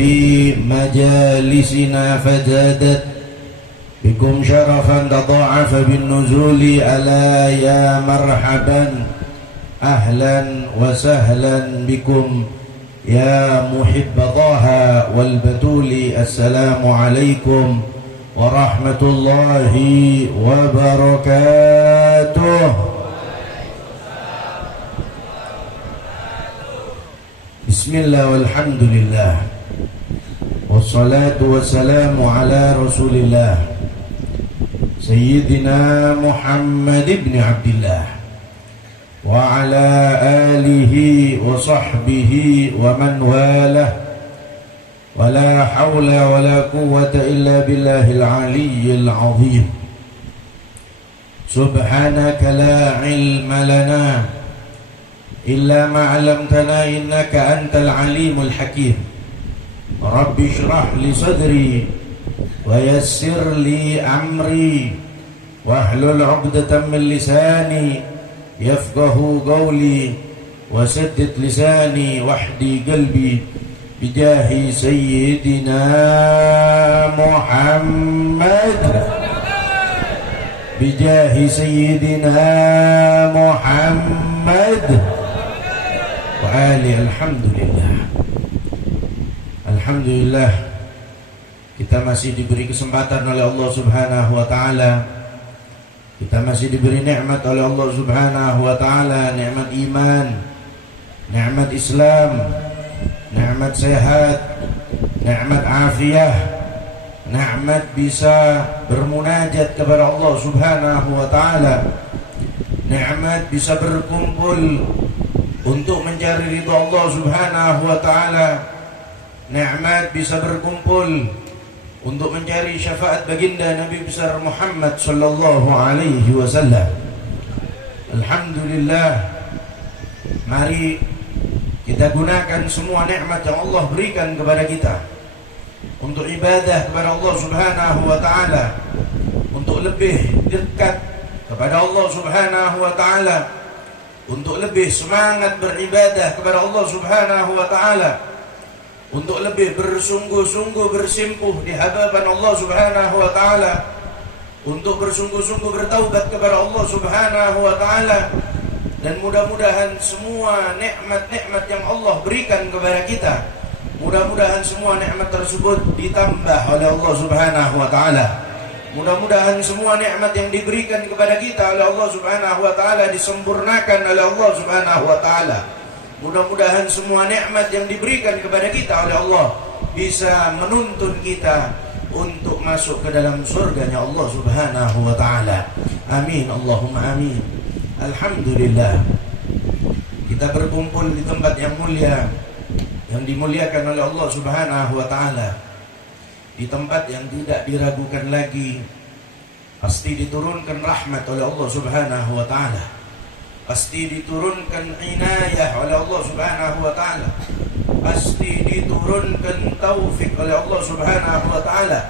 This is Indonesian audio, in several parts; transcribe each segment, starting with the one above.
في مجالسنا فزادت بكم شرفا تضاعف بالنزول ألا يا مرحبا أهلا وسهلا بكم يا محب طه والبتول. السلام عليكم ورحمة الله وبركاته. بسم الله والحمد لله والصلاة والسلام على رسول الله سيدنا محمد بن عبد الله وعلى آله وصحبه ومن والاه ولا حول ولا قوة إلا بالله العلي العظيم. سبحانك لا علم لنا إلا ما علمتنا إنك أنت العليم الحكيم. رب اشرح لي صدري ويسر لي أمري واحلل عقدة من لساني يفقه قولي وسدد لساني واحدي قلبي بجاه سيدنا محمد بجاه سيدنا محمد وآله. Alhamdulillah kita masih diberi kesempatan oleh Allah Subhanahu wa taala. Kita masih diberi nikmat oleh Allah Subhanahu wa taala, nikmat iman, nikmat Islam, nikmat sehat, nikmat afiah, nikmat bisa bermunajat kepada Allah Subhanahu wa taala, nikmat bisa berkumpul untuk mencari ridha Allah Subhanahu wa taala, nikmat bisa berkumpul untuk mencari syafaat baginda Nabi besar Muhammad sallallahu alaihi wasallam. Alhamdulillah, mari kita gunakan semua nikmat yang Allah berikan kepada kita untuk ibadah kepada Allah Subhanahu wa taala, untuk lebih dekat kepada Allah Subhanahu wa taala, untuk lebih semangat beribadah kepada Allah Subhanahu wa taala, untuk lebih bersungguh-sungguh bersimpuh di hadapan Allah Subhanahu wa taala, untuk bersungguh-sungguh bertaubat kepada Allah Subhanahu wa taala. Dan mudah-mudahan semua nikmat-nikmat yang Allah berikan kepada kita, mudah-mudahan semua nikmat tersebut ditambah oleh Allah Subhanahu wa taala. Mudah-mudahan semua nikmat yang diberikan kepada kita oleh Allah Subhanahu wa taala disempurnakan oleh Allah Subhanahu wa taala. Mudah-mudahan semua nikmat yang diberikan kepada kita oleh Allah bisa menuntun kita untuk masuk ke dalam surganya Allah Subhanahu wa taala. Amin, Allahumma amin. Alhamdulillah, kita berkumpul di tempat yang mulia, yang dimuliakan oleh Allah Subhanahu wa taala, di tempat yang tidak diragukan lagi pasti diturunkan rahmat oleh Allah Subhanahu wa taala, pasti diturunkan inayah oleh Allah Subhanahu wa taala, pasti diturunkan taufik oleh Allah Subhanahu wa taala,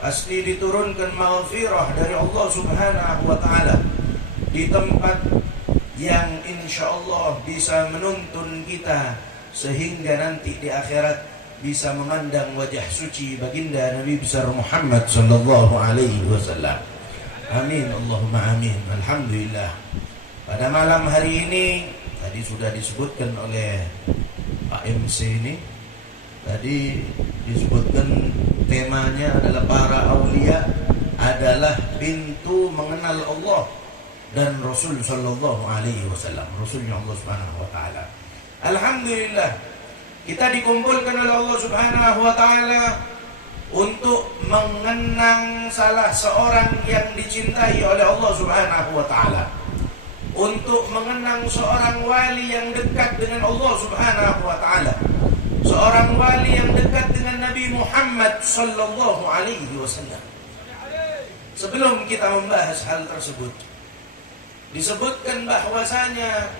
pasti diturunkan maghfirah dari Allah Subhanahu wa taala di tempat yang insyaallah bisa menuntun kita sehingga nanti di akhirat bisa memandang wajah suci baginda Nabi besar Muhammad sallallahu alaihi wasallam. Amin, Allahumma amin. Alhamdulillah, pada malam hari ini tadi sudah disebutkan oleh Pak MC ini, tadi disebutkan temanya adalah para aulia adalah pintu mengenal Allah dan Rasul sallallahu alaihi wasallam, Rasulnya Allah Subhanahu wa taala. Alhamdulillah, kita dikumpulkan oleh Allah Subhanahu wa taala untuk mengenang salah seorang yang dicintai oleh Allah Subhanahu wa taala, untuk mengenang seorang wali yang dekat dengan Allah Subhanahu wa taala, seorang wali yang dekat dengan Nabi Muhammad sallallahu alaihi wasallam. Sebelum kita membahas hal tersebut, disebutkan bahwasanya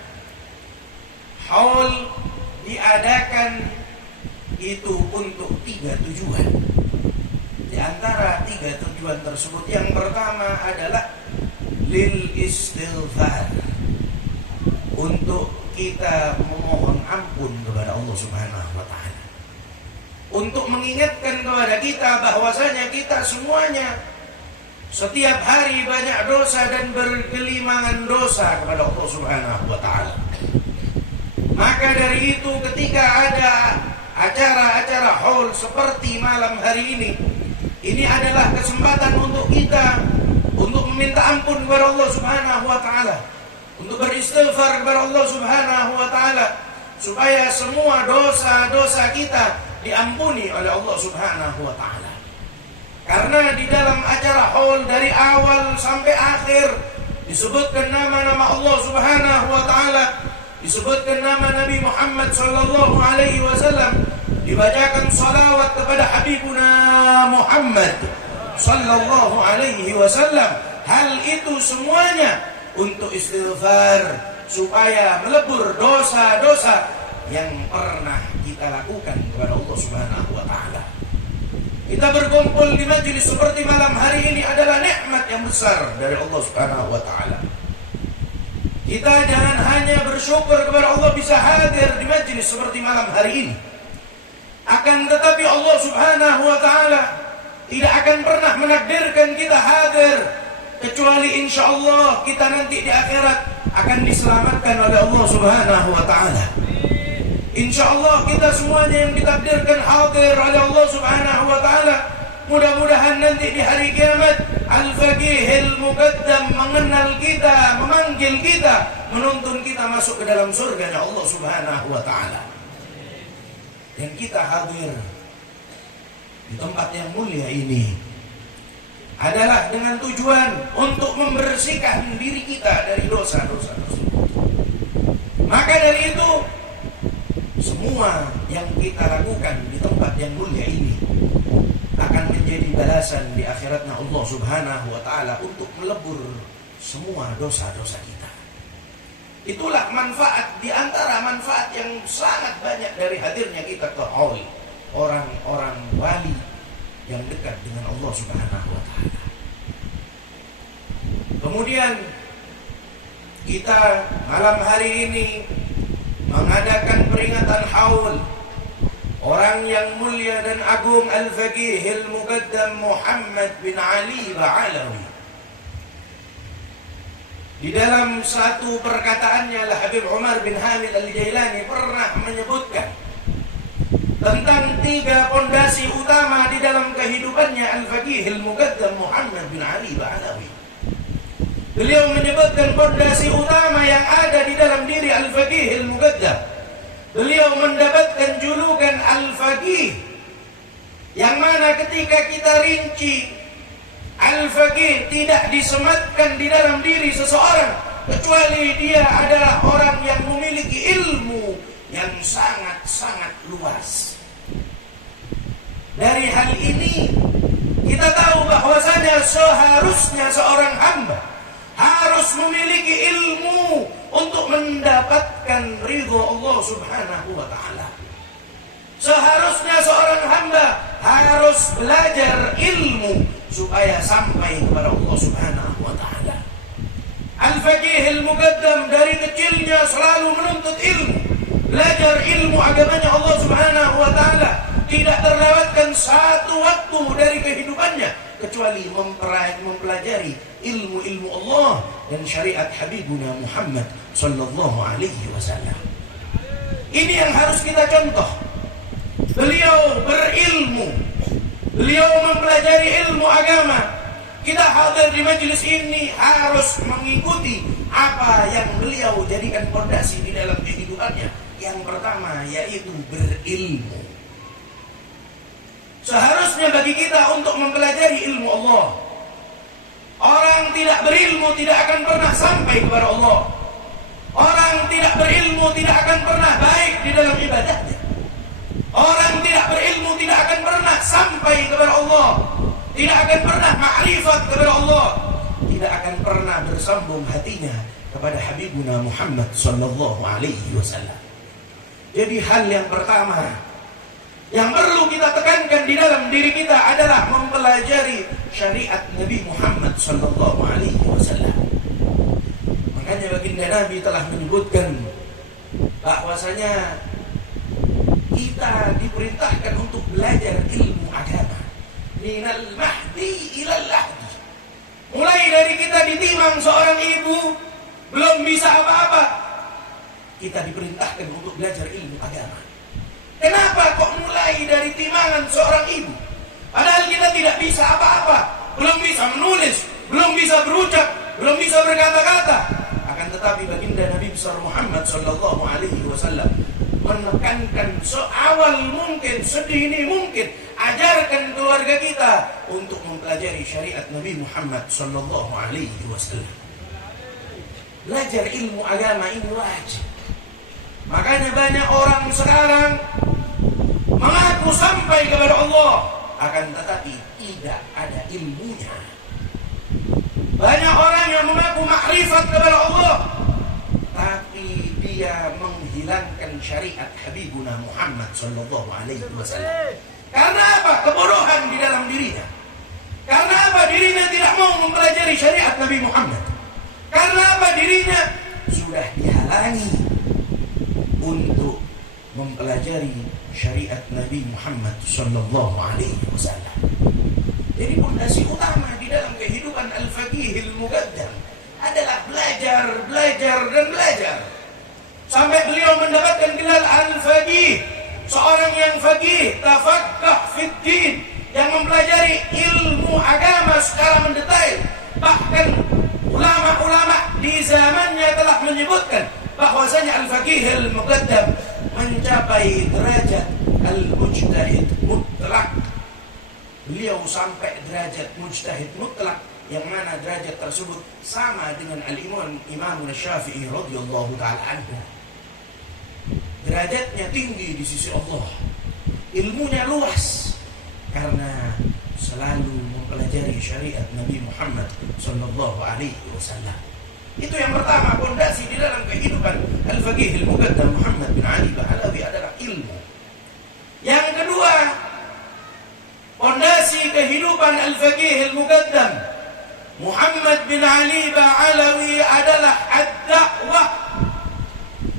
haul diadakan itu untuk 3 tujuan. Di antara 3 tujuan tersebut, yang pertama adalah lil istighfar, untuk kita memohon ampun kepada Allah Subhanahu wa taala, untuk mengingatkan kepada kita bahwasanya kita semuanya setiap hari banyak dosa dan bergelimangan dosa kepada Allah Subhanahu wa taala. Maka dari itu ketika ada acara-acara haul seperti malam hari ini adalah kesempatan untuk kita untuk meminta ampun kepada Allah Subhanahu wa taala, untuk beristighfar kepada Allah Subhanahu wa taala supaya semua dosa-dosa kita diampuni oleh Allah Subhanahu wa taala. Karena di dalam acara haul dari awal sampai akhir disebutkan nama-nama Allah Subhanahu wa taala, disebutkan nama Nabi Muhammad sallallahu alaihi wasallam, dibacakan salawat kepada Habibuna Muhammad sallallahu alaihi wasallam. Hal itu semuanya untuk istighfar supaya melebur dosa-dosa yang pernah kita lakukan kepada Allah Subhanahu wa taala. Kita berkumpul di majelis seperti malam hari ini adalah nikmat yang besar dari Allah Subhanahu wa taala. Kita jangan hanya bersyukur kepada Allah bisa hadir di majelis seperti malam hari ini. Akan tetapi Allah Subhanahu wa taala tidak akan pernah menakdirkan kita hadir kecuali insyaallah kita nanti di akhirat akan diselamatkan oleh Allah Subhanahu wa taala. Insyaallah kita semuanya yang ditakdirkan hadir oleh Allah Subhanahu wa taala, mudah-mudahan nanti di hari kiamat Al-Faqihil Muqaddam mengenal kita, memanggil kita, menuntun kita masuk ke dalam surga Allah Subhanahu wa taala. Dan kita hadir di tempat yang mulia ini adalah dengan tujuan untuk membersihkan diri kita dari dosa-dosa tersebut. Maka dari itu semua yang kita lakukan di tempat yang mulia ini akan menjadi balasan di akhiratnya Allah Subhanahu wa taala untuk melebur semua dosa-dosa kita. Itulah manfaat di antara manfaat yang sangat banyak dari hadirnya kita ke haul, orang-orang wali yang dekat dengan Allah Subhanahu wa taala. Kemudian kita malam hari ini mengadakan peringatan haul orang yang mulia dan agung Al-Faqihil Muqaddam Muhammad bin Ali Ba'alawi. Di dalam satu perkataannya Habib Umar bin Hamid Al-Jailani pernah menyebutkan tentang 3 pondasi utama di dalam kehidupannya Al-Faqihil Muqaddam Muhammad bin Ali Ba'alawi. Beliau menyebutkan pondasi utama yang ada di dalam diri Al-Faqihil Muqaddam. Beliau mendapatkan julukan Al-Faqih, yang mana ketika kita rinci, Al-Faqih tidak disematkan di dalam diri seseorang kecuali dia adalah orang yang memiliki ilmu yang sangat-sangat luas. Dari hal ini kita tahu bahwasanya seharusnya seorang hamba harus memiliki ilmu untuk mendapatkan ridho Allah Subhanahu wa taala. Seharusnya seorang hamba harus belajar ilmu supaya sampai kepada Allah Subhanahu wa taala. Al-Faqihil Muqaddam dari kecilnya selalu menuntut ilmu, belajar ilmu agamanya Allah Subhanahu wa taala. Tidak terlewatkan satu waktu dari kehidupannya kecuali mempelajari ilmu-ilmu Allah dan syariat Habibuna Muhammad sallallahu alaihi wasallam. Ini yang harus kita contoh. Beliau berilmu, beliau mempelajari ilmu agama. Kita hadir di majelis ini harus mengikuti apa yang beliau jadikan pondasi di dalam kehidupannya. Yang pertama yaitu berilmu. Seharusnya bagi kita untuk mempelajari ilmu Allah. Orang tidak berilmu tidak akan pernah sampai kepada Allah. Orang tidak berilmu tidak akan pernah baik di dalam ibadahnya. Orang tidak berilmu tidak akan pernah sampai kepada Allah. Tidak akan pernah ma'rifat kepada Allah. Tidak akan pernah bersambung hatinya kepada Habibuna Muhammad sallallahu alaihi wasallam. Jadi hal yang pertama yang perlu kita tekankan di dalam diri kita adalah mempelajari syariat Nabi Muhammad sallallahu alaihi wasallam. Makanya baginda Nabi telah menyebutkan bahwasanya kita kita diperintahkan untuk belajar ilmu agama. Minal mahdi ilal lahdi. Mulai dari kita ditimang seorang ibu, belum bisa apa-apa, kita diperintahkan untuk belajar ilmu agama. Kenapa kok mulai dari timangan seorang ibu? Padahal kita tidak bisa apa-apa, belum bisa menulis, belum bisa berucap, belum bisa berkata-kata. Akan tetapi baginda Nabi besar Muhammad sallallahu alaihi wasallam menekankan seawal mungkin, sedini mungkin, ajarkan keluarga kita untuk mempelajari syariat Nabi Muhammad sallallahu alaihi wasallam. Belajar ilmu agama ini wajib. Makanya banyak orang sekarang mengaku sampai kepada Allah, akan tetapi tidak ada ilmunya. Banyak orang yang mengaku makrifat kepada Allah, tapi dia menghilangkan syariat Habibuna Muhammad sallallahu alaihi wasallam. Karena apa? Kebodohan di dalam dirinya. Karena apa? Dirinya tidak mau mempelajari syariat Nabi Muhammad. Karena apa? Dirinya sudah dihalangi untuk mempelajari syariat Nabi Muhammad sallallahu alaihi wasallam. Jadi fondasi utama di dalam kehidupan al-faqih al-muqaddam adalah belajar, belajar dan belajar. Sampai beliau mendapatkan gelar al-faqih, seorang yang faqih, tafaqqah fid din, yang mempelajari ilmu agama secara mendetail. Bahkan ulama-ulama di zamannya telah menyebutkan bahwasanya al-faqih al-muqaddam mencapai derajat al-mujtahid mutlak. Beliau sampai derajat mujtahid mutlak, yang mana derajat tersebut sama dengan Imam Syafi'i radhiyallahu taala anhu. Derajatnya tinggi di sisi Allah. Ilmunya luas karena selalu mempelajari syariat Nabi Muhammad sallallahu alaihi wasallam. Itu yang pertama, fondasi di dalam kehidupan al-faqih al-muqaddam Muhammad bin Ali Ba'alawi adalah ilmu. Yang kedua, fondasi kehidupan al-faqih al-muqaddam Muhammad bin Ali Ba'alawi adalah ad-da'wah.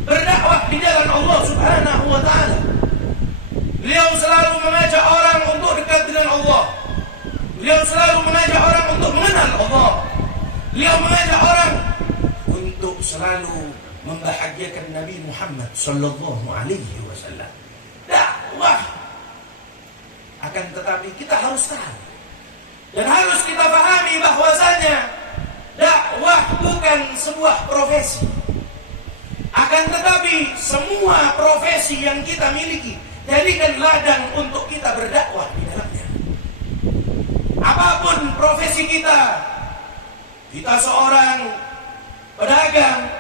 Berdakwah di jalan Allah subhanahu wa ta'ala. Beliau selalu mengajak orang untuk dekat dengan Allah. Beliau selalu mengajak orang untuk mengenal Allah. Beliau mengajak orang untuk selalu membahagiakan Nabi Muhammad sallallahu alaihi wasallam. Dakwah. Akan tetapi kita harus tahu dan harus kita pahami bahwasanya dakwah bukan sebuah profesi. Akan tetapi semua profesi yang kita miliki, jadikan ladang untuk kita berdakwah di dalamnya. Apapun profesi kita, kita seorang pedagang,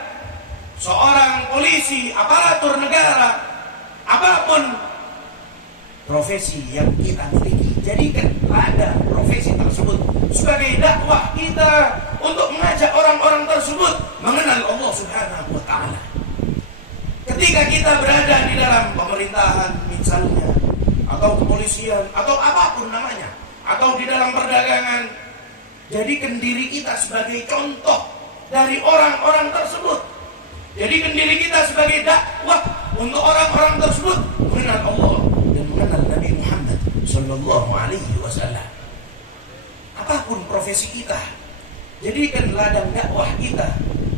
seorang polisi, aparatur negara, apapun profesi yang kita miliki, jadikan ladang profesi tersebut sebagai dakwah kita untuk mengajak orang-orang tersebut mengenal Allah subhanahu wa ta'ala. Ketika kita berada di dalam pemerintahan misalnya, atau kepolisian, atau apapun namanya, atau di dalam perdagangan, jadikan diri kita sebagai contoh dari orang-orang tersebut. Jadikan diri kita sebagai dakwah untuk orang-orang tersebut mengenal Allah dan mengenal Nabi Muhammad sallallahu alaihi wasallam. Apapun profesi kita, jadikan ladang dakwah kita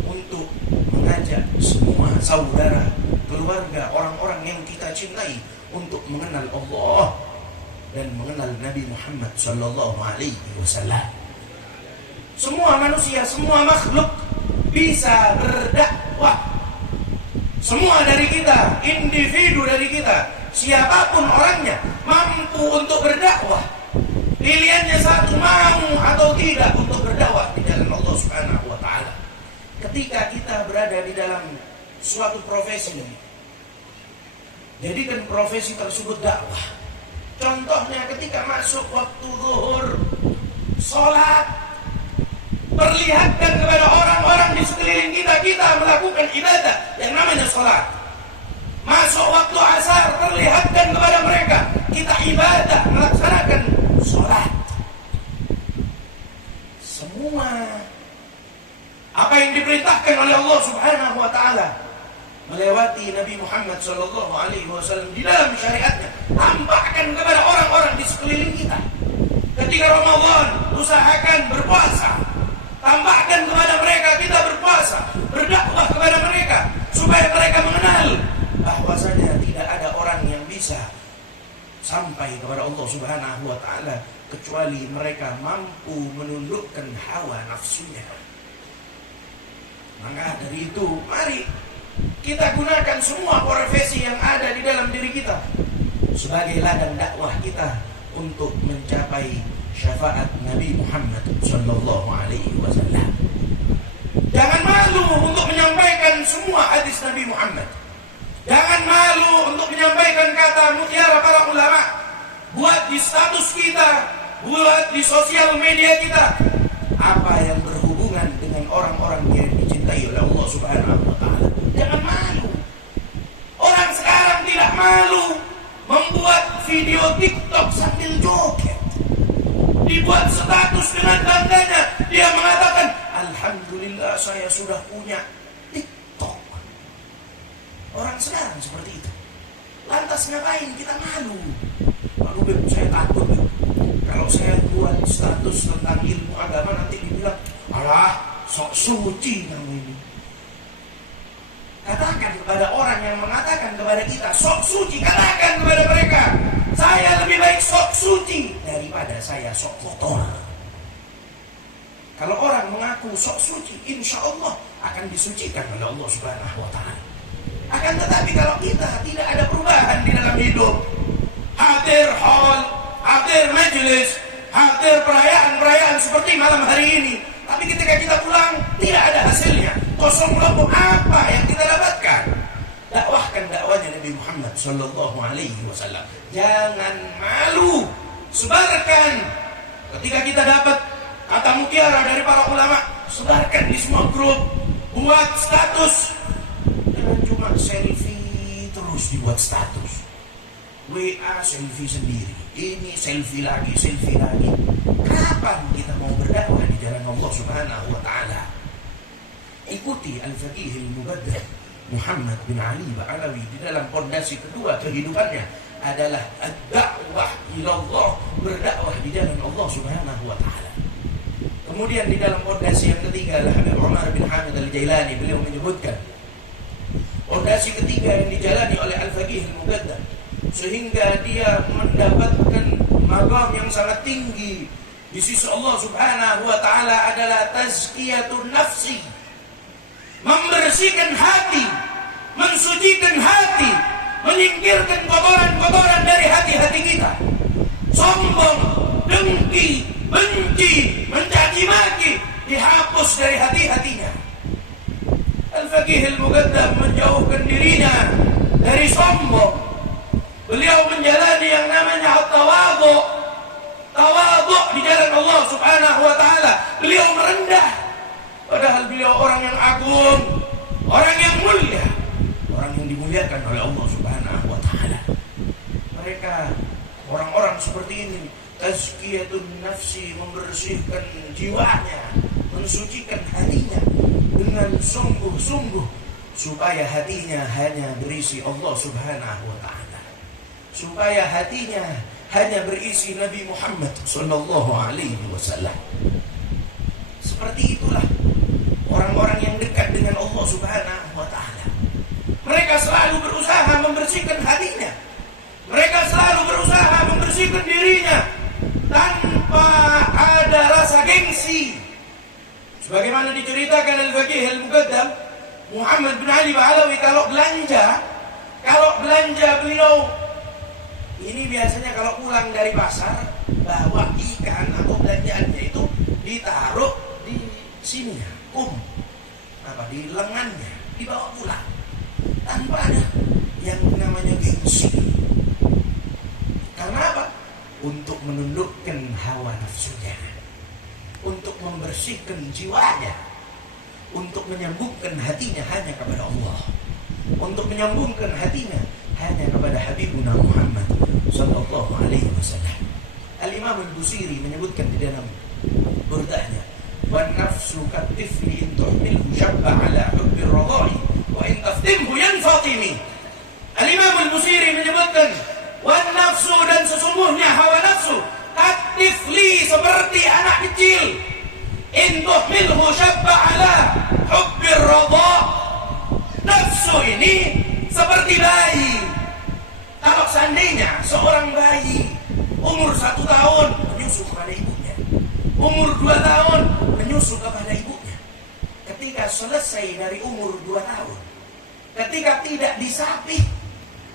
untuk mengajak semua saudara, keluarga, orang-orang yang kita cintai untuk mengenal Allah dan mengenal Nabi Muhammad sallallahu alaihi wasallam. Semua manusia, semua makhluk bisa berdakwah. Semua dari kita, individu dari kita, siapapun orangnya, mampu untuk berdakwah. Pilihannya satu, mau atau tidak untuk berdakwah di jalan Allah subhanahu wa ta'ala. Ketika kita berada di dalam suatu profesi, jadikan profesi tersebut dakwah. Contohnya ketika masuk waktu zuhur, sholat, perlihatkan kepada orang-orang di sekeliling kita, kita melakukan ibadah yang namanya sholat. Masuk waktu asar, perlihatkan kepada mereka, kita ibadah, melaksanakan sholat. Semua apa yang diperintahkan oleh Allah subhanahu wa ta'ala, melewati Nabi Muhammad SAW di dalam syariatnya, tampakkan kepada orang-orang di sekeliling kita. Ketika Ramadan, usahakan berpuasa, tampakkan kepada mereka kita berpuasa, berdakwah kepada mereka supaya mereka mengenal bahwasanya tidak ada orang yang bisa sampai kepada Allah Subhanahu wa taala kecuali mereka mampu menundukkan hawa nafsunya. Maka dari itu, mari kita gunakan semua profesi yang ada di dalam diri kita sebagai ladang dakwah kita untuk mencapai syafaat Nabi Muhammad sallallahu alaihi wasallam. Jangan malu untuk menyampaikan semua hadis Nabi Muhammad. Jangan malu untuk menyampaikan kata mutiara para ulama. Buat di status kita, buat di sosial media kita apa yang berhubungan dengan orang-orang yang dicintai oleh Allah Subhanahu wa taala. Jangan malu. Orang sekarang tidak malu membuat video TikTok sambil joget. Dibuat status dengan bangganya. Dia mengatakan, alhamdulillah saya sudah punya TikTok. Orang sekarang seperti itu. Lantas ngapain kita malu? Lalu Beb, saya takut Beb. Kalau saya buat status tentang ilmu agama nanti dibilang, alah sok suci kamu ini. Katakan kepada orang yang mengatakan kepada kita sok suci, katakan kepada mereka, saya lebih baik sok suci daripada saya sok kotor. Kalau orang mengaku sok suci, insya Allah akan disucikan oleh Allah Subhanahu wa taala. Akan tetapi kalau kita tidak ada perubahan di dalam hidup, hadir hall, hadir majelis, hadir perayaan-perayaan seperti malam hari ini, tapi ketika kita pulang tidak ada hasilnya, kosong lompong, apa yang kita dapatkan? Dakwahkan dakwahnya Nabi Muhammad sallallahu alaihi wasallam. Jangan malu, sebarkan. Ketika kita dapat kata mutiara dari para ulama, sebarkan di semua grup, buat status. Jangan cuma selfie terus dibuat status. WA selfie sendiri, ini selfie lagi, selfie lagi. Kapan kita mau berdakwah di jalan Allah Subhanahu wa taala? Ikuti Al-Faqih Al-Mubaddal Muhammad bin Ali Ba'alawi di dalam pondasi kedua kehidupannya adalah ad-da'wah ilallah, berdakwah di jalan Allah Subhanahu wa taala. Kemudian di dalam pondasi yang ketiga adalah Habib Umar bin Hamid Al-Jailani, beliau menyebutkan pondasi ketiga yang dijalani oleh Al-Faqih Al-Mubaddal sehingga dia mendapatkan maqam yang sangat tinggi di sisi Allah Subhanahu wa taala adalah tazkiyatun nafsi, membersihkan hati, mensucikan hati, menyingkirkan kotoran-kotoran dari hati-hati kita. Sombong, dengki, benci, mencaci maki dihapus dari hati-hatinya. Al-Faqih Al-Mubaddal menjauhkan dirinya dari sombong. Beliau menjalani yang namanya tawadhu, tawadhu di jalan Allah Subhanahu wa taala. Beliau merendah, padahal beliau orang yang agung, orang yang mulia, orang yang dimuliakan oleh Allah Subhanahu wa taala. Mereka orang-orang seperti ini, tazkiyatun nafsi, membersihkan jiwanya, mensucikan hatinya dengan sungguh-sungguh supaya hatinya hanya berisi Allah Subhanahu wa taala. Supaya hatinya hanya berisi Nabi Muhammad sallallahu alaihi wasallam. Seperti itulah orang-orang yang dekat dengan Allah Subhanahu wa taala. Mereka selalu berusaha membersihkan hatinya. Mereka selalu berusaha membersihkan dirinya tanpa ada rasa gengsi. Sebagaimana diceritakan Al-Faqih Al-Mubaddal Muhammad bin Ali Ba'alawi, kalau belanja beliau ini biasanya kalau pulang dari pasar, bawa ikan atau belanjaannya itu ditaruh di sini, di lengannya, dibawa pulang tanpa ada yang namanya gengsi. Karena apa? Untuk menundukkan hawa nafsunya, untuk membersihkan jiwanya, untuk menyambungkan hatinya hanya kepada Allah, untuk menyambungkan hatinya hanya kepada Habibuna Muhammad sallallahu alaihi wasallam. Al-Imam Al-Busiri menyebutkan di dalam burdahnya, "Wan nafsu katifli in tuhmilhu syabba ala hubbi ar-radha'i wa wa in taftimhu yanfatimi. Al-Imam Al-Busiri menyebutkan, wan nafsu, dan sesungguhnya hawa nafsu, katifli, seperti anak kecil, in tuhmilhu syabba ala hubbir radha. Nafsu ini seperti bayi. Kalau seandainya seorang bayi umur 1 tahun menyusu kepada ibunya, umur 2 tahun menyusu kepada ibunya, ketika selesai dari umur 2 tahun, ketika tidak disapih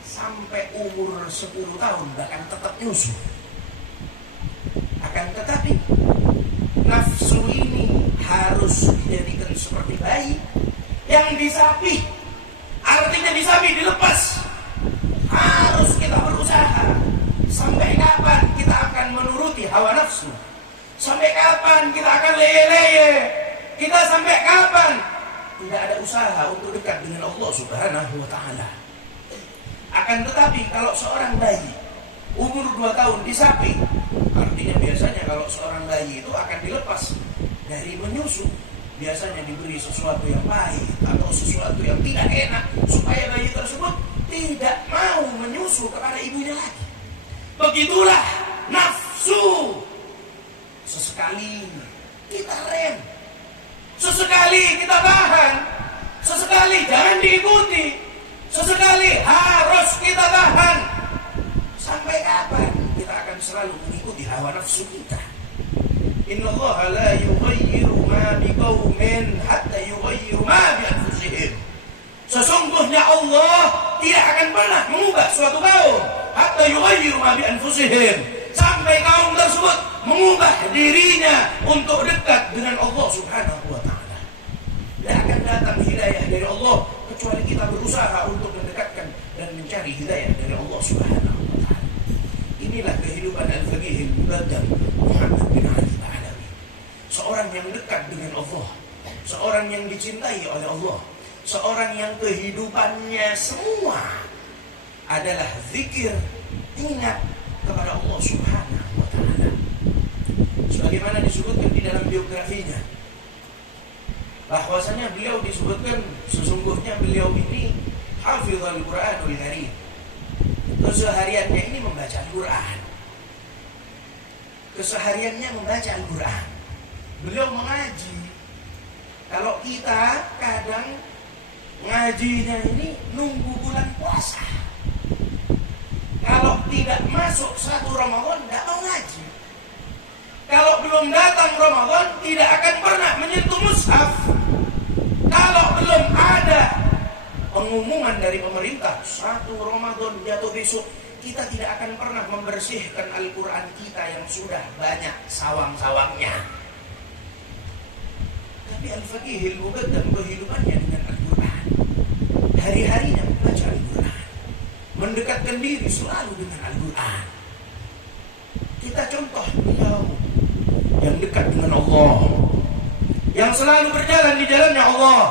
sampai umur 10 tahun bahkan tetap nyusu. Akan tetapi nafsu ini harus dijadikan seperti bayi yang disapih. Artinya disapih, dilepas. Harus kita berusaha. Sampai kapan kita akan menuruti hawa nafsu? Sampai kapan kita akan leye-leye? Kita sampai kapan tidak ada usaha untuk dekat dengan Allah Subhanahu wa ta'ala? Akan tetapi kalau seorang bayi umur 2 tahun disapih, artinya biasanya kalau seorang bayi itu akan dilepas dari menyusu, biasanya diberi sesuatu yang pahit atau sesuatu yang tidak enak supaya bayi tersebut tidak mau menyusu kepada ibunya lagi. Begitulah nafsu. Sesekali kita rem, sesekali kita tahan, sesekali jangan diikuti, sesekali harus kita tahan. Sampai kapan kita akan selalu mengikuti hawa nafsu kita? Innallaha la yughayyiru ma biqaumin hatta yughayyiru ma bi anfusihim. Sesungguhnya Allah tidak akan pernah mengubah suatu kaum hatta yughayyiru ma bi anfusihim, sampai kaum tersebut mengubah dirinya untuk dekat dengan Allah Subhanahu wa ta'ala. Tidak akan datang hidayah dari Allah kecuali kita berusaha untuk mendekatkan dan mencari hidayah dari Allah Subhanahu wa ta'ala. Inilah kehidupan Al-Faqih Al-Muqaddam Muhammad bin Ali Ba'alawi. Seorang yang dekat dengan Allah, seorang yang dicintai oleh Allah, seorang yang kehidupannya semua adalah zikir, ingat kepada Allah Subhanahu wa ta'ala. Sebagaimana disebutkan di dalam biografinya, bahwasanya beliau disebutkan sesungguhnya beliau ini hafizul Qur'anul Karim. Kesehariannya ini membaca Al-Quran. Kesehariannya membaca Al-Quran. Beliau mengaji. Kalau kita kadang ngajinya ini nunggu bulan puasa. Kalau tidak masuk 1 Ramadan tidak mau ngaji. Kalau belum datang Ramadan tidak akan pernah menyentuh mushaf. Kalau belum ada pengumuman dari pemerintah 1 Ramadan jatuh besok, kita tidak akan pernah membersihkan Al-Quran kita yang sudah banyak sawang-sawangnya. Tapi Al-Faqih Al-Muqaddam kehidupannya dengan Al-Quran, hari-harinya membaca Al-Quran, mendekatkan diri selalu dengan Al-Quran. Kita contoh beliau yang dekat dengan Allah, yang selalu berjalan di jalannya Allah,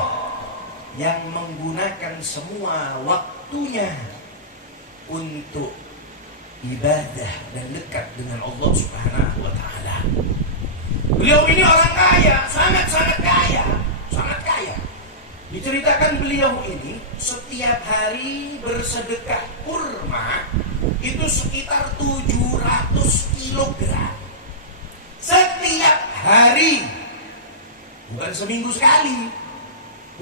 yang menggunakan semua waktunya untuk ibadah dan dekat dengan Allah Subhanahu wa ta'ala. Beliau ini orang kaya, sangat-sangat kaya, sangat kaya. Diceritakan beliau ini setiap hari bersedekah kurma itu sekitar 700 kilogram. Setiap hari, bukan seminggu sekali,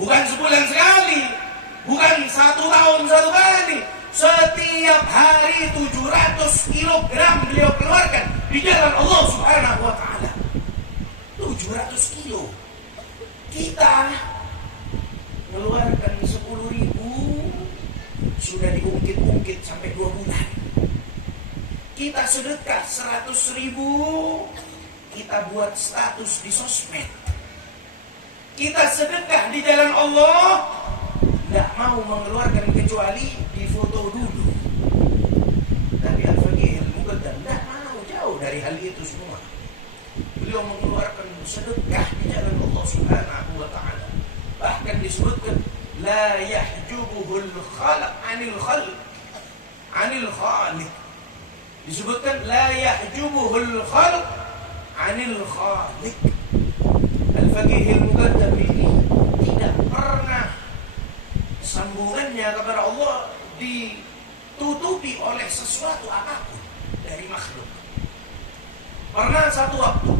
bukan sebulan sekali, bukan 1 tahun 1 kali. Setiap hari 700 kilogram beliau keluarkan di jalan Allah Subhanahu wa ta'ala. 700 kilo. Kita mengeluarkan 10.000 sudah diungkit-ungkit sampai 2 bulan. Kita sedekah 100.000, kita buat status di sosmed. Kita sedekah di jalan Allah, tidak mau mengeluarkan kecuali di foto dulu. Tapi Al-Faqih Al-Muqaddam tidak mau, jauh dari hal itu semua. Beliau mengeluarkan sedekah di jalan Allah Subhanahu wa ta'ala. Bahkan disebutkan la yahjubuhul khalq anil khalq anil khaliq. Disebutkan la yahjubuhul khalq anil khaliq. Al-Faqih Al-Muqaddam ini tidak pernah Sambungannya kepada Allah ditutupi oleh sesuatu apapun dari makhluk. Pernah satu waktu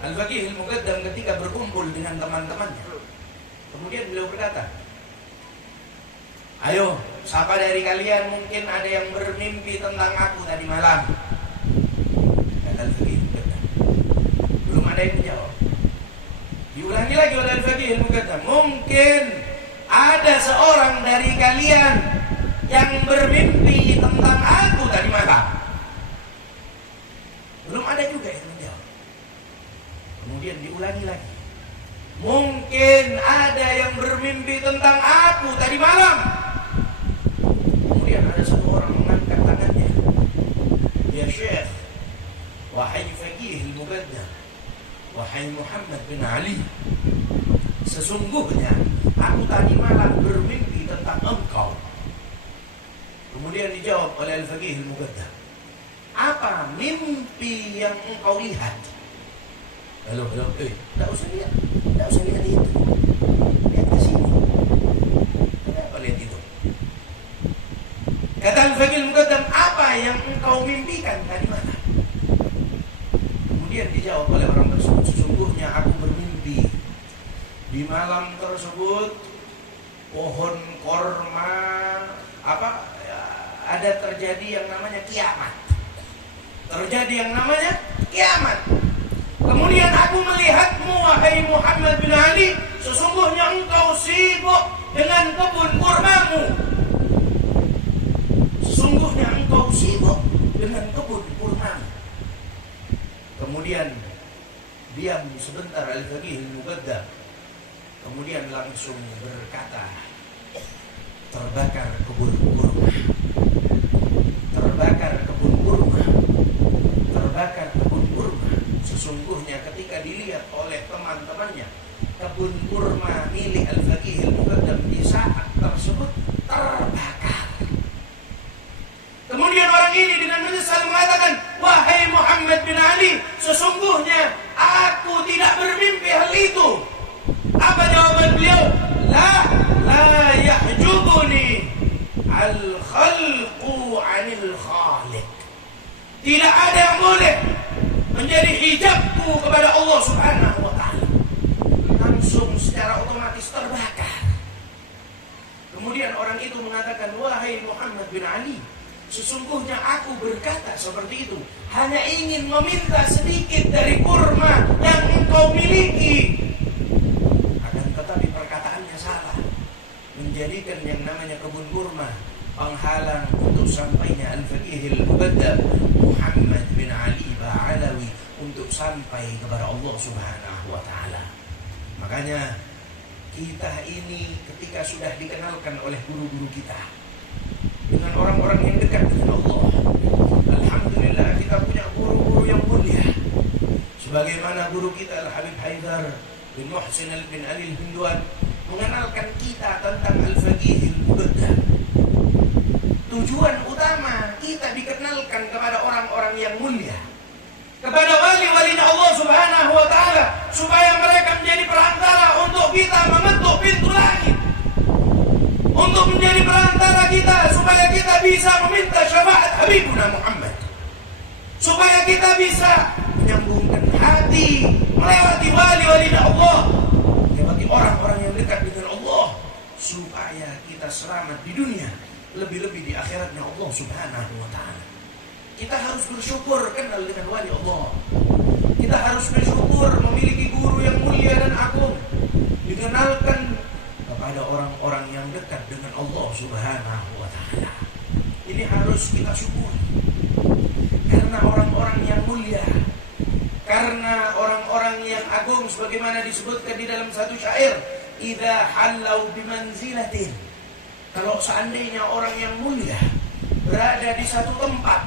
Al-Faqih Al-Muqaddam ketika berkumpul dengan teman-temannya, kemudian beliau berkata, ayo, siapa dari kalian mungkin ada yang bermimpi tentang aku tadi malam? Kata Al-Faqih Al-Muqaddam. Belum ada yang menjawab. Diulangi lagi oleh Al-Faqih Al-Muqaddam, mungkin ada seorang dari kalian yang bermimpi tentang aku tadi malam. Belum ada juga yang menjawab. Kemudian diulangi lagi, mungkin ada yang bermimpi tentang aku tadi malam. Kemudian ada satu orang mengangkat tangannya, ya Syekh, wahai Faqih Al-Muqaddam, wahai Muhammad bin Ali, sesungguhnya aku tadi malam bermimpi tentang engkau. Kemudian dijawab oleh Al-Faqih Al-Muqaddam, apa mimpi yang engkau lihat? Halo, tidak usah lihat itu. Lihat ke sini. Kenapa lihat itu? Kata Al-Faqih Al-Muqaddam, apa yang engkau mimpikan tadi malam? Kemudian dijawab oleh orang tersebut, sesungguhnya aku bermimpi di malam tersebut pohon korma ada terjadi yang namanya kiamat. Kemudian aku melihatmu, wahai Muhammad bin Ali, sesungguhnya engkau sibuk dengan kebun kurmamu. Kemudian diam sebentar Al-Faqih Al-Muqaddam, kemudian langsung berkata, terbakar kebun kurma. Sesungguhnya ketika dilihat oleh teman-temannya, kebun kurma milik Al-Faqih Al-Muqaddam di saat tersebut terbakar. Kemudian orang ini dengan menyesal mengatakan, wahai Muhammad bin Ali, sesungguhnya aku tidak bermimpi hal itu. Apa jawaban beliau? La yahjubuni al-khalqu anil khaliq. Tidak ada yang boleh menjadi hijabku kepada Allah Subhanahu wa ta'ala. Langsung secara otomatis terbakar. Kemudian orang itu mengatakan, wahai Muhammad bin Ali, sesungguhnya aku berkata seperti itu hanya ingin meminta sedikit dari kurma yang engkau miliki. Akan tetapi perkataannya salah, menjadikan yang namanya kebun kurma penghalang untuk sampainya Al-Faqih Al-Muqaddam Muhammad bin Ali Ba'alawi untuk sampai kepada Allah Subhanahu wa ta'ala. Makanya kita ini ketika sudah dikenalkan oleh guru-guru kita dengan orang-orang yang dekat dengan Allah, alhamdulillah kita punya guru-guru yang mulia, sebagaimana guru kita Al-Habib Haidar bin Muhsin bin Ali Al-Hindwan mengenalkan kita tentang Al-Faqih Al-Muqaddam. Tujuan utama kita dikenalkan kepada orang-orang yang mulia, kepada wali-walinya Allah Subhanahu wa ta'ala, supaya mereka menjadi perantara untuk kita mengetuk pintu langit, untuk menjadi perantara kita supaya kita bisa meminta syafaat Habibuna Muhammad, supaya kita bisa menyambungkan hati melewati wali-walinya Allah, melewati orang-orang yang dekat dengan Allah, supaya kita selamat di dunia, lebih-lebih di akhiratnya Allah Subhanahu wa ta'ala. Kita harus bersyukur kenal dengan wali Allah. Kita harus bersyukur memiliki guru yang mulia dan agung, dikenalkan kepada orang-orang yang dekat dengan Allah Subhanahu wa ta'ala. Ini harus kita syukuri, karena orang-orang yang mulia, karena orang-orang yang agung, sebagaimana disebutkan di dalam satu syair, idza hallau bimanzilatin, kalau seandainya orang yang mulia berada di satu tempat,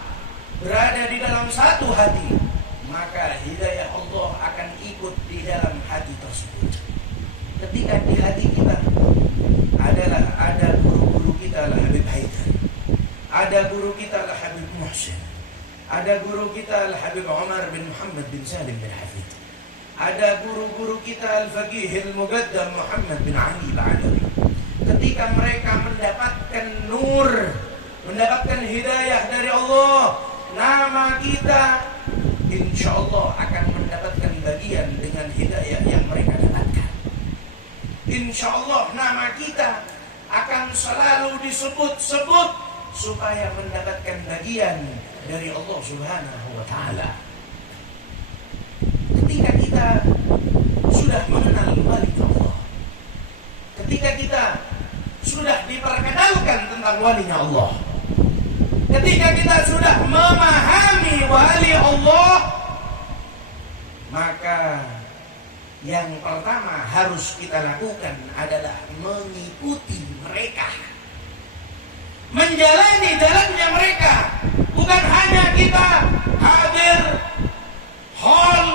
berada di dalam satu hati, maka hidayah Allah akan ikut di dalam hati tersebut. Ketika di hati kita ada guru-guru kita Al-Habib Haidar, ada guru kita Al-Habib Muhsin, ada guru kita Al-Habib Umar bin Muhammad bin Salim bin Hafid, ada guru-guru kita Al-Faqih Al-Muqaddam Muhammad bin Ali Ba'alawi. ketika mereka mendapatkan nur, mendapatkan hidayah dari Allah, nama kita insya Allah akan mendapatkan bagian dengan hidayah yang mereka dapatkan. Insya Allah nama kita akan selalu disebut-sebut supaya mendapatkan bagian dari Allah Subhanahu wa Ta'ala. Ketika kita sudah mengenal wali Allah, ketika kita sudah diperkenalkan tentang walinya Allah, ketika kita sudah memahami wali Allah, maka yang pertama harus kita lakukan adalah mengikuti mereka, menjalani jalannya mereka. Bukan hanya kita hadir hall,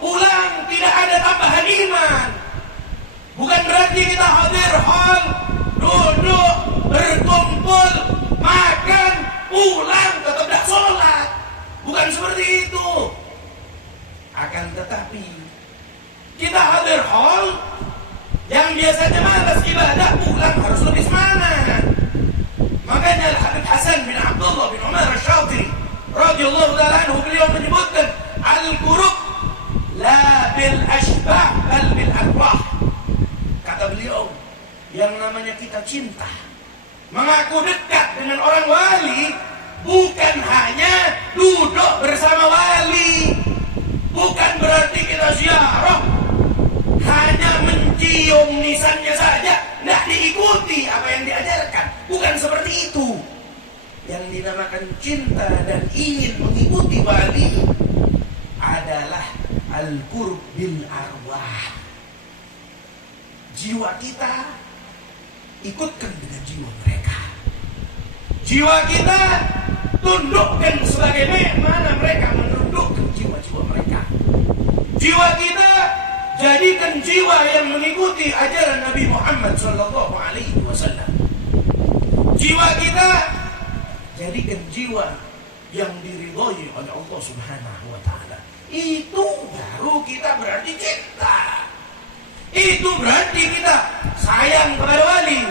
pulang, tidak ada tambahan iman. Bukan berarti kita hadir hall, duduk, berkumpul, makan, pulang, tetap tidak sholat. Bukan seperti itu. Akan tetapi kita hadir hall, yang biasanya malas ibadah, pulang harus lebih semangat. Makanya Al-Habib Hasan bin Abdullah bin Umar Al-Syatiri radhiyallahu ta'ala anhu, beliau menyebutkan al-qurub la bil ashbah bal bil arwah. Kata beliau, yang namanya kita cinta, mengaku dekat dengan orang wali, bukan hanya duduk bersama wali, bukan berarti kita ziarah hanya mencium nisannya saja, tidak diikuti apa yang diajarkan. Bukan seperti itu. Yang dinamakan cinta dan ingin mengikuti wali adalah al-qurb bil arwah. Jiwa kita ikutkan dengan jiwa mereka. Jiwa kita tundukkan sebagaimana mereka menundukkan jiwa-jiwa mereka. Jiwa kita jadikan jiwa yang mengikuti ajaran Nabi Muhammad SAW. Jiwa kita jadikan jiwa yang diridhoi oleh Allah Subhanahu wa Ta'ala. Itu baru kita berarti cinta. Itu berarti kita sayang kepada wali.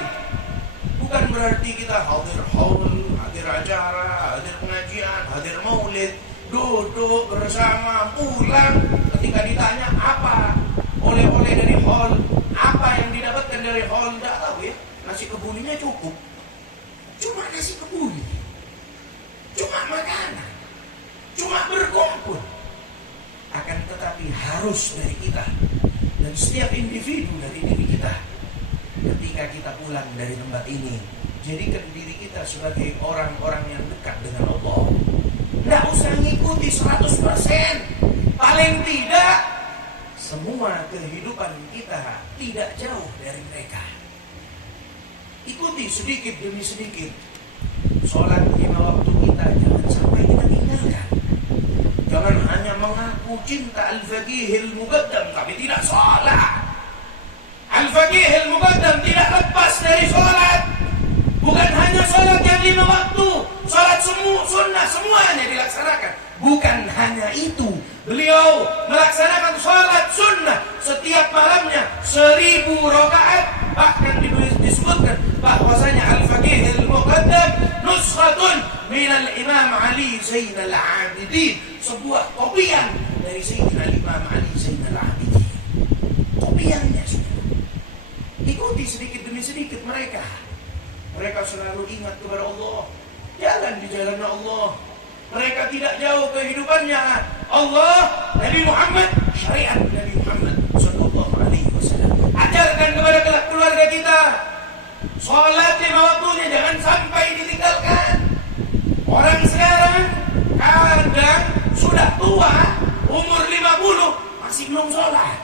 Bukan berarti kita hadir haul, hadir acara, hadir pengajian, hadir maulid, duduk bersama, pulang. Ketika ditanya apa oleh-oleh dari hall, apa yang didapatkan dari hall, tidak tahu ya. Nasi kebulinya cukup, cuma nasi kebuli, cuma makanan, cuma berkumpul. Akan tetapi harus dari kita dan setiap individu dari diri kita, ketika kita pulang dari tempat ini, jadikan diri kita sebagai orang-orang yang dekat dengan Allah. Tidak usah ngikuti 100%, paling tidak semua kehidupan kita tidak jauh dari mereka. Ikuti sedikit demi sedikit. Sholat 5 waktu kita jangan sampai kita tinggalkan. Jangan hanya mengaku cinta al-faqihil muqaddam tapi tidak sholat. Al-faqihil muqaddam tidak lepas dari sholat. Bukan hanya sholat yang 5 waktu, sholat semua sunnah semuanya dilaksanakan. Bukan hanya itu, beliau melaksanakan sholat sunnah setiap malamnya 1000 rakaat. Bahkan disebutkan bahwasanya al-faqih al-muqaddam nuskhatun minal Imam Ali Zainal Abidin, sebuah kopian dari Sayyidina Imam Ali Zainal Abidin. Kopiannya sudah. Ikuti sedikit demi sedikit mereka. Mereka selalu ingat kepada Allah, jalan di jalan Allah. Mereka tidak jauh kehidupannya Allah, Nabi Muhammad, syariat Nabi Muhammad sallallahu alaihi wasallam. Ajarkan kepada keluarga kita sholat 5 waktunya jangan sampai ditinggalkan. Orang sekarang kadang sudah tua, umur 50 masih belum sholat.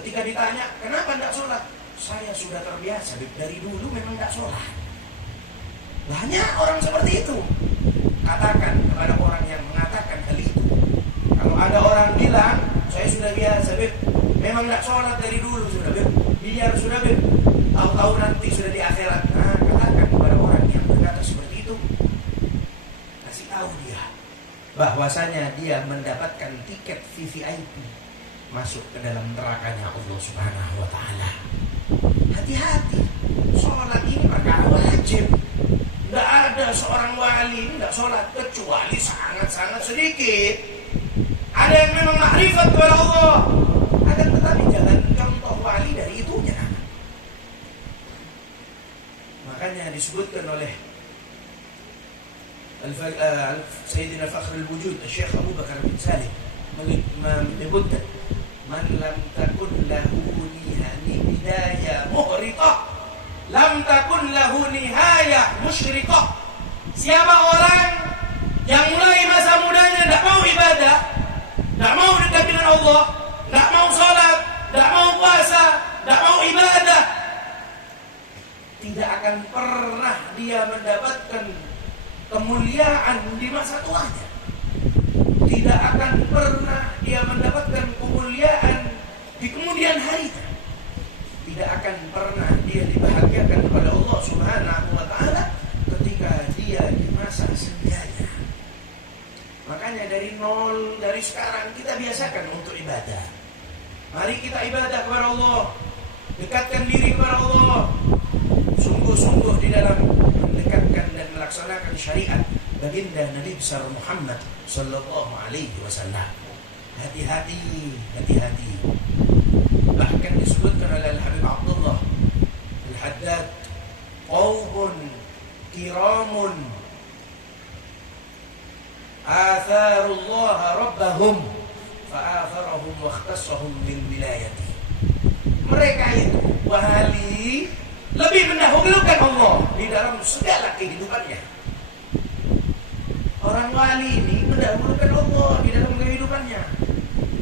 Ketika ditanya kenapa tidak sholat, saya sudah terbiasa dari dulu memang tidak sholat. Banyak orang seperti itu. Katakan kepada orang yang mengatakan hal itu, kalau ada orang bilang saya sudah biasa Beb, memang tidak sholat dari dulu sudah Beb, biar sudah Beb, tahu-tahu nanti sudah di akhirat. Nah, katakan kepada orang yang berkata seperti itu, kasih tahu dia bahwasanya dia mendapatkan tiket VVIP masuk ke dalam nerakanya Allah Subhanahu wa Ta'ala. Hati-hati, sholat ini perkara wajib. Tidak ada seorang wali tidak sholat kecuali sangat-sangat sedikit. Ada yang memang makrifat kepada Allah, akan tetapi jangan contoh wali dari itunya. Makanya disebutkan oleh Sayyidina Fakhrul Wujud Syekh Abu Bakar bin Salim menyebutkan, man lam takun lahu bidayah muhriqah, lam takun lahu nihayah musyriqah. Siapa orang yang mulai masa mudanya tidak mau ibadah, tidak mau dekat dengan Allah, tidak mau sholat, tidak mau puasa, tidak mau ibadah, tidak akan pernah dia mendapatkan kemuliaan di masa tuanya. Tidak akan pernah dia mendapatkan kemuliaan di kemudian hari. Tidak akan pernah dia dibahagiakan kepada Allah Subhanahu wa Ta'ala ketika dia di masa senjanya. Makanya dari nol, dari sekarang kita biasakan untuk ibadah. Mari kita ibadah kepada Allah, dekatkan diri kepada Allah, sungguh-sungguh di dalam mendekatkan dan melaksanakan syariat baginda Nabi besar Muhammad sallallahu alaihi wasallam. Hati-hati, hati-hati. Bahkan disebutkan oleh Al-Habib Abdullah Al-Haddad, qaumun kiramun atharullah rabbahum fa'atharahum wa ikhtassahum min wilayati. Mereka itu wali lebih mendahulukan Allah di dalam segala kehidupannya. Orang wali ini mendahulukan Allah di dalam kehidupannya.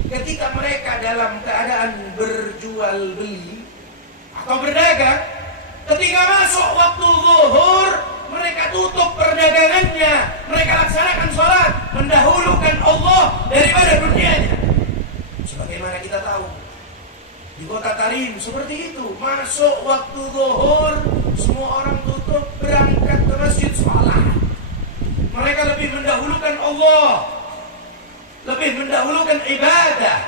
Ketika mereka dalam keadaan berjual beli atau berdagang, ketika masuk waktu zuhur, mereka tutup perdagangannya, mereka laksanakan sholat, mendahulukan Allah daripada dunianya. Sebagaimana kita tahu, di kota Tarim seperti itu, masuk waktu zuhur, semua orang tutup, berangkat ke masjid sholat. Mereka lebih mendahulukan Allah, lebih mendahulukan ibadah,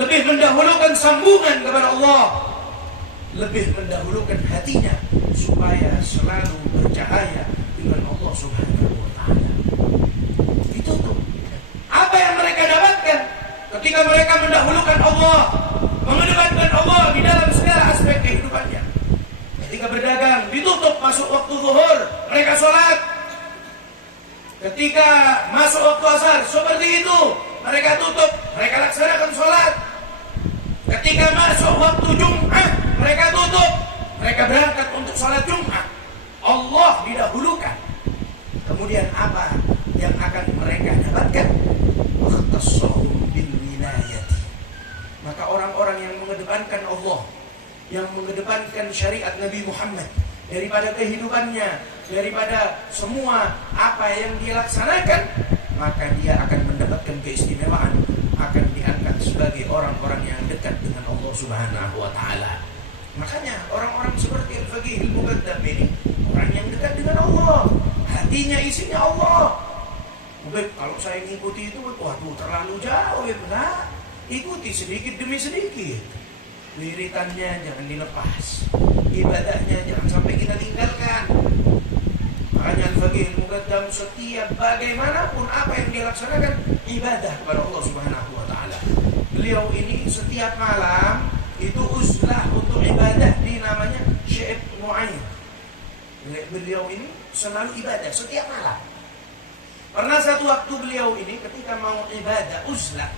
lebih mendahulukan sambungan kepada Allah, lebih mendahulukan hatinya supaya selalu bercahaya dengan Allah Subhanahu wa Ta'ala. Itu tuh apa yang mereka dapatkan ketika mereka mendahulukan Allah, mengedepankan Allah di dalam segala aspek kehidupannya. Ketika berdagang ditutup masuk waktu zuhur, mereka sholat. Ketika masuk waktu asar seperti itu, mereka tutup, mereka laksanakan sholat. Ketika masuk waktu Jumat, mereka tutup, mereka berangkat untuk sholat Jumat. Allah didahulukan. Kemudian apa yang akan mereka dapatkan? Wakhtassahum bil wilayati. Maka orang-orang yang mengedepankan Allah, yang mengedepankan syariat Nabi Muhammad daripada kehidupannya, daripada semua apa yang dia laksanakan, maka dia akan mendapatkan keistimewaan, akan diangkat sebagai orang-orang yang dekat dengan Allah Subhanahu wa Ta'ala. Makanya orang-orang seperti Al-Faqih Al-Muqaddam ini orang yang dekat dengan Allah, hatinya isinya Allah. Kalau saya ngikuti itu, waduh terlalu jauh ya. Nah, ikuti sedikit demi sedikit. Wiritannya jangan dilepas, ibadahnya jangan sampai kita tinggalkan. Makanya Al-Faqih Al-Muqaddam setiap bagaimanapun apa yang dia laksanakan, ibadah kepada Allah Subhanahu wa Ta'ala. Beliau ini setiap malam itu uzlah untuk ibadah di namanya Syekh Mu'ayyid. Beliau ini selalu ibadah setiap malam. Pernah satu waktu beliau ini ketika mau ibadah uzlah,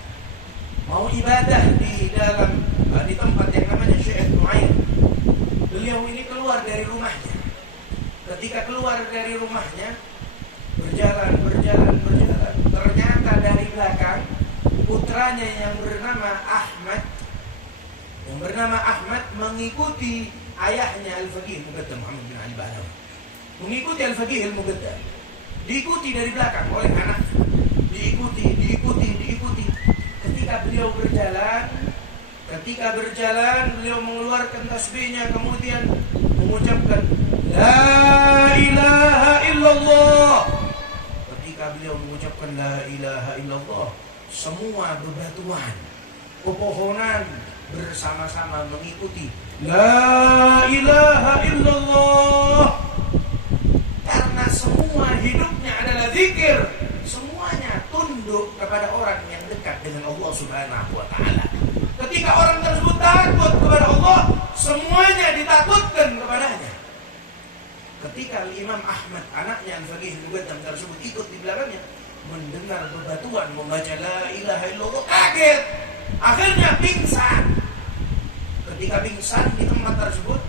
mau ibadah di dalam di tempat yang namanya Syekh Mu'ayyid, beliau ini keluar dari rumahnya. Ketika keluar dari rumahnya, berjalan, ternyata dari belakang putranya yang bernama Ahmad mengikuti ayahnya Al-Faqih Al-Muqaddam Muhammad bin Ali Ba'alawi, mengikuti Al-Faqih Al-Muqaddam, diikuti dari belakang oleh anaknya, diikuti. Ketika berjalan beliau mengeluarkan tasbihnya, kemudian mengucapkan La ilaha illallah. Ketika beliau mengucapkan La ilaha illallah, semua bebatuan, pepohonan bersama-sama mengikuti La ilaha illallah. Karena semua hidupnya adalah zikir, semuanya tunduk kepada orang yang dekat dengan Allah Subhanahu wa ta'ala. Ketika orang tersebut takut kepada Allah, semuanya ditakutkan kepadanya. Ketika Imam Ahmad, anaknya Al-Faqih Al-Muqaddam tersebut ikut di belakangnya, mendengar bebatuan membaca La ilaha illallah, kaget, akhirnya pingsan. Ketika pingsan di tempat tersebut,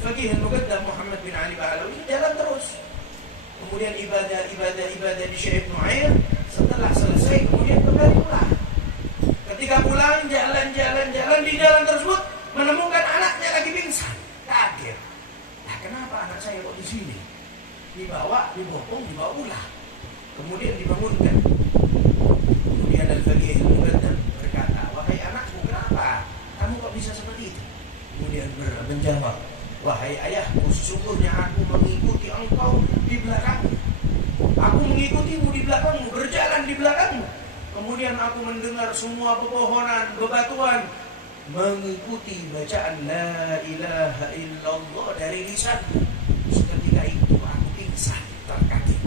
Al-Faqih Al-Muqaddam Muhammad bin Ali Ba'alawi jalan terus. Kemudian ibadah di Syekh Ibnu Air. Setelah selesai kemudian kembali pulang. Ketika pulang jalan di jalan tersebut menemukan anaknya lagi pingsan. Kaget. Nah, kenapa anak saya kok di sini? Dibopong, dibawa pulang. Kemudian dibangunkan. Kemudian Al-Faqih Al-Muqaddam berkata, "Wahai anakku, kenapa? Kamu kok bisa seperti itu?" Kemudian menjawab, "Wahai ayahku, sesungguhnya aku mengikuti engkau di belakangmu. Aku mengikutimu di belakangmu, berjalan di belakangmu. Kemudian aku mendengar semua pepohonan, bebatuan mengikuti bacaan La ilaha illallah dari lisanmu. Seketika itu aku pingsan terkaget."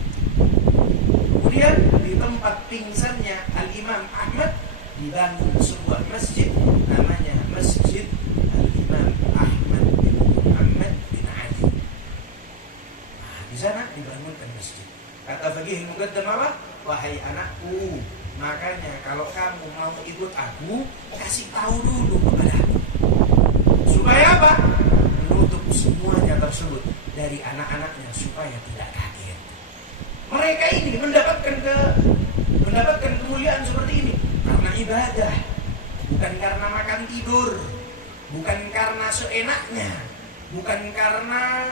Kemudian di tempat pingsannya Al-Imam Ahmad dibangun sebuah masjid, namanya Masjid Al-Imam Ahmad bin Muhammad bin Ali. Nah, di sana dibangunkan masjid. Kata Faqih Al-Muqaddam apa? "Wahai anakku, makanya kalau kamu mau ikut aku, kasih tahu dulu kepada aku." Supaya apa? Menutup semuanya tersebut dari anak-anaknya supaya tidak kaget. Mereka ini mendapatkan kemuliaan seperti ini karena ibadah, bukan karena makan tidur, bukan karena seenaknya, bukan karena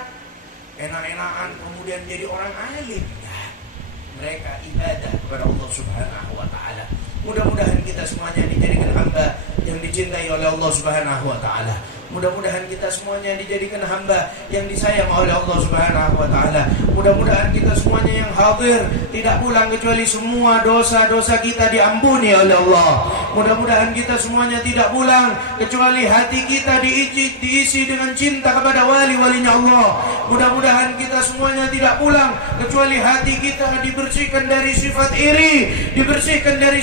enak-enakan kemudian jadi orang alim. Nah, mereka ibadah kepada Allah Subhanahu wa ta'ala. Mudah-mudahan kita semuanya dijadikan hamba yang dicintai oleh Allah Subhanahu wa ta'ala. Mudah-mudahan kita semuanya dijadikan hamba yang disayang oleh Allah Subhanahu wa ta'ala. Mudah-mudahan kita semuanya yang hadir tidak pulang kecuali semua dosa-dosa kita diampuni oleh Allah. Mudah-mudahan kita semuanya tidak pulang kecuali hati kita diisi dengan cinta kepada wali-walinya Allah. Mudah-mudahan kita semuanya tidak pulang kecuali hati kita dibersihkan dari sifat iri, dibersihkan dari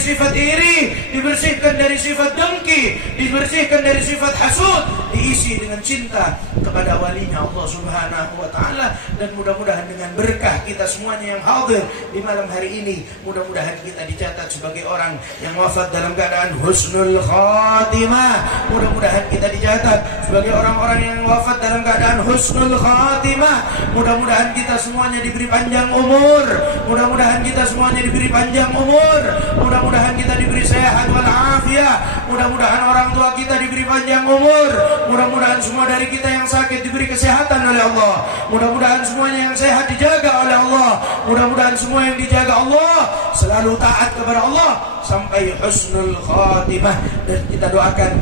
sifat dengki, dibersihkan dari sifat hasud, diisi dengan cinta kepada walinya Allah Subhanahu wa ta'ala. Dan mudah-mudahan dengan berkah kita semuanya yang hadir di malam hari ini, mudah-mudahan kita dicatat sebagai orang yang wafat dalam keadaan husnul khatimah. Mudah-mudahan kita dicatat sebagai orang-orang yang wafat dalam keadaan husnul khatimah. Mudah-mudahan kita semuanya diberi panjang umur. Mudah-mudahan kita semuanya diberi panjang umur. Mudah-mudahan kita diberi sehat wal afiat. Mudah-mudahan orang tua kita diberi panjang umur. Mudah-mudahan semua dari kita yang sakit diberi kesehatan oleh Allah. Mudah-mudahan semuanya yang sehat dijaga oleh Allah. Mudah-mudahan semua yang dijaga Allah selalu taat kepada Allah sampai husnul khatimah. Dan kita doakan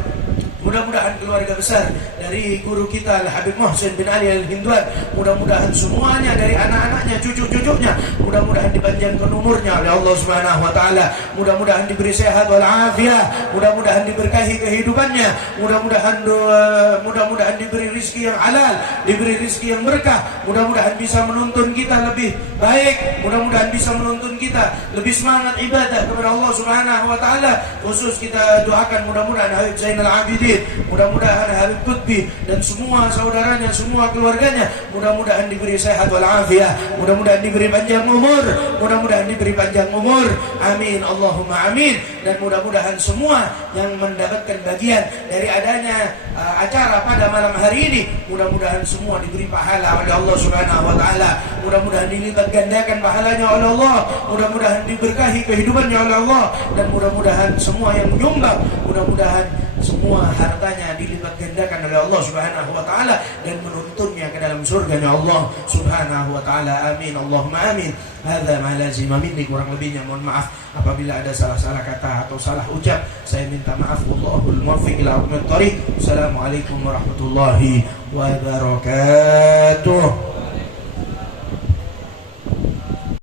mudah-mudahan keluarga besar dari guru kita Al-Habib Muhsin bin Ali Al-Hindwan, mudah-mudahan semuanya dari anak-anaknya, cucu-cucunya, mudah-mudahan dipanjangkan umurnya oleh Allah Subhanahu wa ta'ala. Mudah-mudahan diberi sehat wal afiat, mudah-mudahan diberkahi kehidupannya, mudah-mudahan diberi rizki yang halal, diberi rizki yang berkah, mudah-mudahan bisa menuntun kita lebih baik, mudah-mudahan bisa menuntun kita lebih semangat ibadah kepada Allah Subhanahu wa ta'ala. Khusus kita doakan mudah-mudahan Habib Zainal Abidin, mudah-mudahan Habib Qutbi dan semua saudaranya, semua keluarganya, mudah-mudahan diberi sehat wal afiat, mudah-mudahan diberi panjang umur, mudah-mudahan diberi panjang umur, amin Allahumma amin. Dan mudah-mudahan semua yang mendapatkan bagian dari adanya acara pada malam hari ini, mudah-mudahan semua diberi pahala oleh Allah Subhanahu wa ta'ala. Mudah-mudahan dilipat gandakan pahalanya oleh Allah, mudah-mudahan diberkahi kehidupannya oleh Allah, dan mudah-mudahan semua yang menyumbang, mudah-mudahan semua hartanya dilipat gandakan oleh Allah Subhanahu wa ta'ala dan menuntunnya ke dalam surganya Allah Subhanahu wa ta'ala, amin Allahumma amin. Hadza ma lazima minni, kurang lebihnya mohon maaf apabila ada salah-salah kata atau salah ucap, saya minta maaf. Wallahul muwaffiq ila aqwamit thoriq. Assalamualaikum warahmatullahi wabarakatuh.